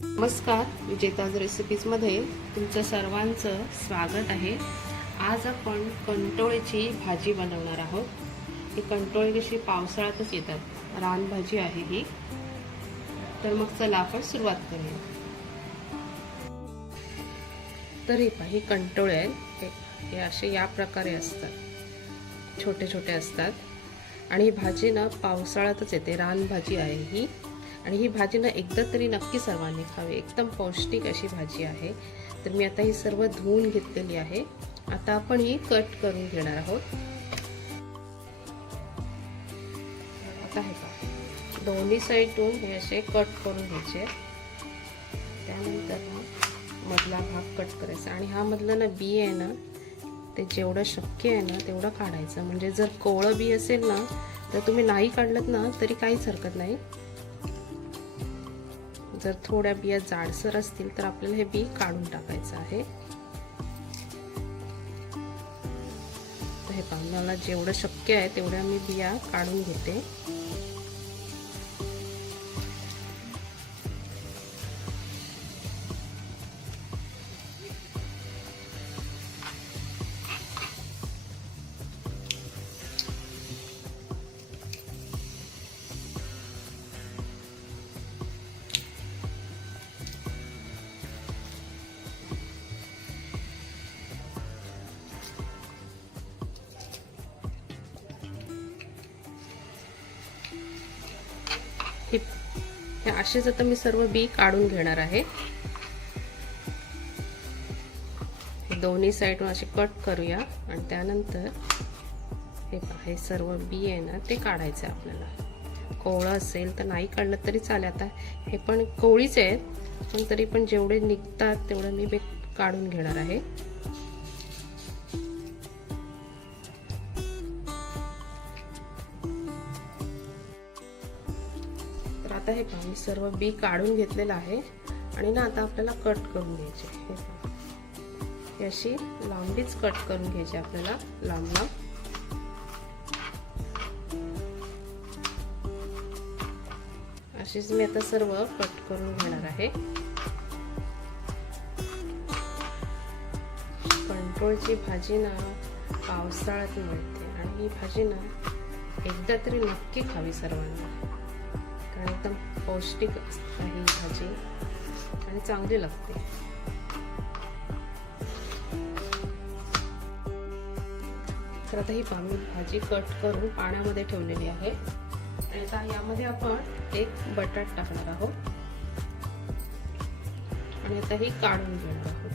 नमस्कार, विजेताज रेसिपीजमध्ये तुमचं सर्वांचं स्वागत आहे. आज आपण कंटोळीची भाजी बनवणार आहोत. ही कंटोळी कशी पावसाळ्यातच येतात, रानभाजी आहे ही. तर मग चला आपण सुरुवात करूया. तर ही कंटोळे आहेत, हे असे या प्रकारे असतात, छोटे छोटे असतात. आणि ही भाजी ना पावसाळ्यातच येते, रानभाजी आहे ही. आणि ही भाजी ना एकदा तरी नक्की सर्वांनी खावी, एकदम पौष्टिक अशी भाजी आहे. तर मी आता ही सर्व धुवून घेतलेली आहे. आता आपण ही कट करून घेणार आहोत. आता हे पहा, दोन्ही साईडून हे असे कट करून घ्यायचे. त्यानंतर मधला भाग कट करायचा आणि हा मधला ना बी आहे ना, ते जेवढं शक्य आहे ना तेवढं काढायचं. म्हणजे जर कोवळं बी असेल ना तर तुम्ही नाही काढलं ना तरी काहीच हरकत नाही. जर थोड्या बिया जाडसर असतील तर आपल्याला हे बी काढून टाकायचं आहे. तर हे पहा, मला जेवढं शक्य आहे तेवढ्या मी बिया काढून घेते. हे असेच आता मी सर्व बी काढून घेणार आहे. दोन्ही साईडून असे कट करूया आणि त्यानंतर हे पहा, हे सर्व बी आहे ना ते काढायचे आपल्याला. कोवळं असेल तर नाही काढलं तरी चालेल. आता हे पण कोवळीच आहेत, पण तरी पण जेवढे निघतात तेवढं मी बी काढून घेणार आहे. आता हे पहा, मी सर्व बी काढून घेतलेलं आहे. आणि ना आता आपल्याला कट करून घ्यायचे. हे अशी लांबीच कट करून घ्यायची आपल्याला, लांब लांब. अशीच मी आता सर्व कट करून घेणार आहे. कंटोळीची भाजी ना पावसाळ्यात मिळते आणि ही भाजी ना एकदा तरी नक्की खावी सर्वांना, कारण एकदम पौष्टिक आहे ही भाजी आणि चांगली लागते. तर आता ही भाजी कट करून पाण्यामध्ये ठेवलेली आहे. आणि आता यामध्ये आपण एक बटाटा टाकणार आहोत आणि आता ही काढून घेणार आहोत.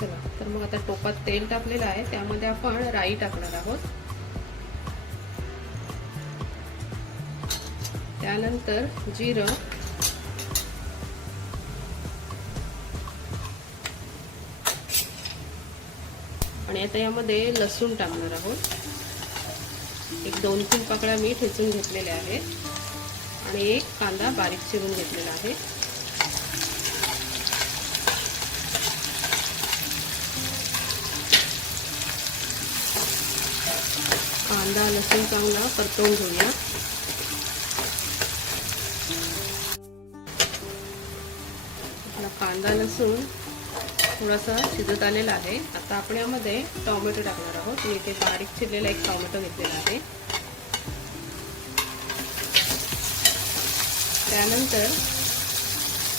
चला, तर मग आता टोपात तेल टाकलेलं आहे, त्यामध्ये आपण राई टाकणार आहोत. त्यानंतर जिरं, आणि आता यामध्ये लसूण टाकणार आहोत. एक 2-3 पाकळ्या मी ठेचून घेतलेल्या आहेत आणि एक कांदा बारीक चिरून घेतलेला आहे. कांदा लसूण चांगला परतवून घेऊया. कांदा लसूण थोडासा शिजत आलेला आहे. आता आपण यामध्ये टोमॅटो टाकणार आहोत. मी इथे बारीक चिरलेला एक टोमॅटो घेतलेला आहे. त्यानंतर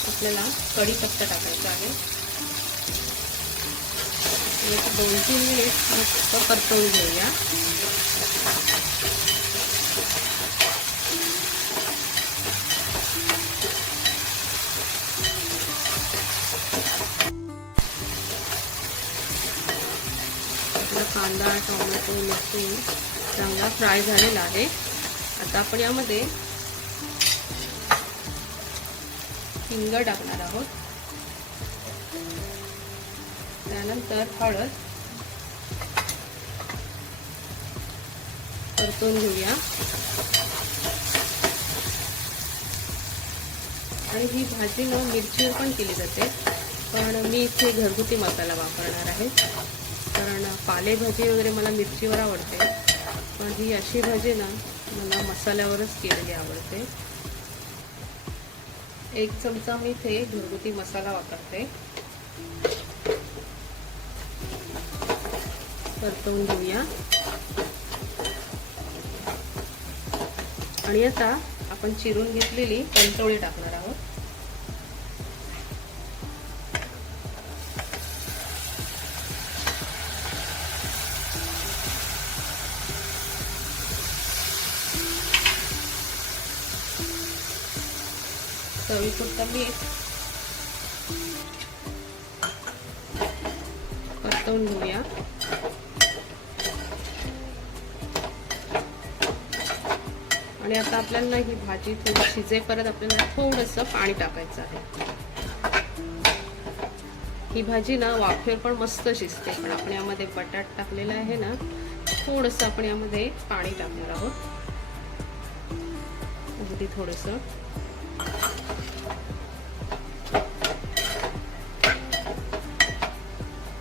आपल्याला कढीपत्ता टाकायचा आहे. 2-3 मिनिट मस्त परतवून घेऊया. कांदा टोमॅटो लसूण चांगला फ्राय झालेला आहे. आता आपण यामध्ये हिंग टाकणार आहोत. त्यानंतर हळद परतून घेऊया. आणि ही भाजी न मिरचीवर पण केली जाते, पण मी इथे घरगुती मसाला वापरणार आहे, कारण पालेभाजी वगैरे मला मिरचीवर आवडते, पण ही अशी भाजी ना मला मसाल्यावरच केलेली आवडते. 1 चमचा मी इथे घरगुती मसाला वापरते. परतवून घेऊया. आणि आता आपण चिरून घेतलेली कंटोळी टाकणार आहोत. चवीपुरतं मीठ. परतवून घेऊया. आणि आता आपल्याला ही भाजी थोडी शिजेपर्यंत आपल्याला थोडंसं पाणी टाकायचं आहे. ही भाजी ना वाफेवर पण मस्त शिजते, पण आपण यामध्ये बटाटा टाकलेला आहे ना, थोडंसं आपण यामध्ये पाणी टाकणार आहोत. अगदी थोडंसं.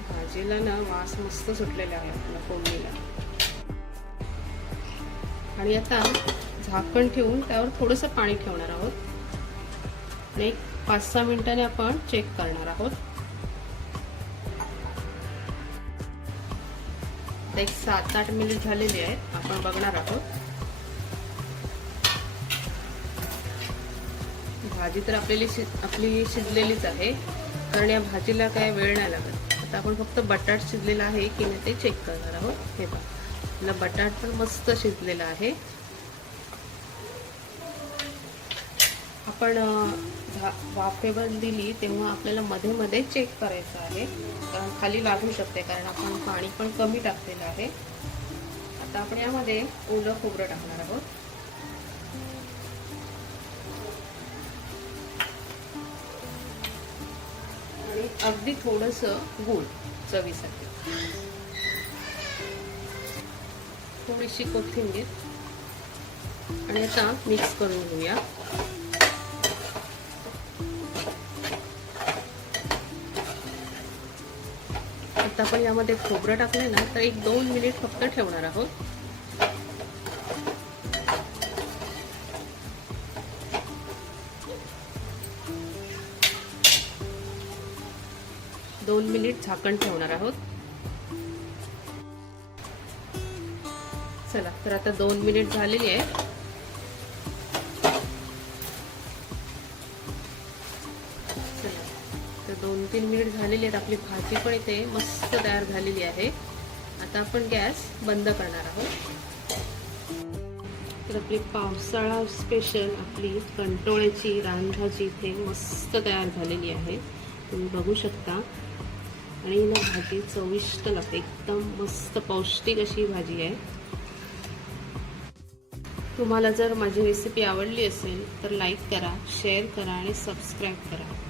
भाजीला ना वास मस्त सुटलेला आहे आपल्या फोडणीला. आणि आता झाकण ठेवून त्यावर थोडंसं पाणी ठेवणार आहोत आणि एक 5-6 मिनिटांनी आपण चेक करणार आहोत. एक 7-8 मिनिट झालेले आहेत. आपण बघणार आहोत. भाजी तर आपली शिजलेलीच आहे, कारण या भाजीला काय वेळ नाही लागत. आता आपण फक्त बटाट शिजलेला आहे की नाही ते चेक करणार आहोत. हे पहा, आपला बटाट पण मस्त शिजलेला आहे. आपण वाफेवर दिली तेव्हा आपल्याला मध्ये मध्ये चेक करायचं आहे, कारण खाली लागू शकते, कारण आपण पाणी पण कमी टाकलेलं आहे. आता आपण यामध्ये ओलं खोबरं टाकणार आहोत. आणि अगदी थोडंसं गूळ चवीसाठी. थोडीशी कोथिंबीर. आणि आता मिक्स करून घेऊया. आता आपण यामध्ये खोबरं टाकले ना, तर 1-2 मिनिट फक्त ठेवणार आहोत. दोन मिनिट झाकण ठेवणार आहोत. चला, तर आता 2 मिनिट झालेली आहे. तर 2-3 मिनिट झालेली आहेत. आपली भाजी पण इथे मस्त तयार झालेली आहे. आता आपण गॅस बंद करणार आहोत. तर आपली पावसाळा स्पेशल आपली कंटोळ्याची रानभाजी इथे मस्त तयार झालेली आहे. तुम्ही बघू शकता. आणि ना भाजी चविष्ट लागते, एकदम मस्त पौष्टिक अशी भाजी आहे. तुम्हाला जर माझी रेसिपी आवडली असेल तर लाईक करा, शेअर करा आणि सबस्क्राईब करा.